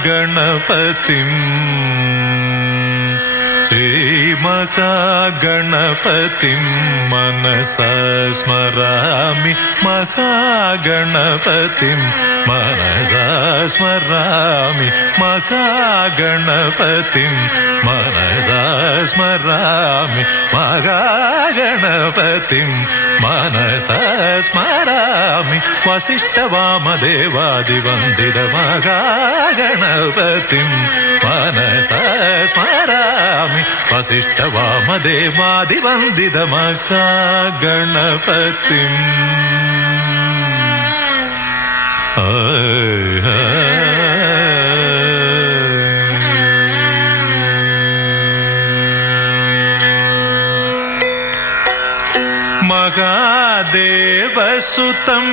ശ്രീമഹാഗണപതിം ശ്രീമഹാഗണപതിം മനസാ സ്മരാമി മഹാഗണപതിം മനസാ സ്മരാമി മഹാഗണപതിം മനസാ സ്മരാമി മഹാഗണപതിം മനസാ സ്മരാമി വസിഷ്ഠവാമദേവാദിവന്ദിത മഹാഗണപതിം മനസാ സ്മരാമി വസിഷ്ഠവാമദേവാദിവന്ദിത മഹാഗണപതിം മഹാദേവസുതം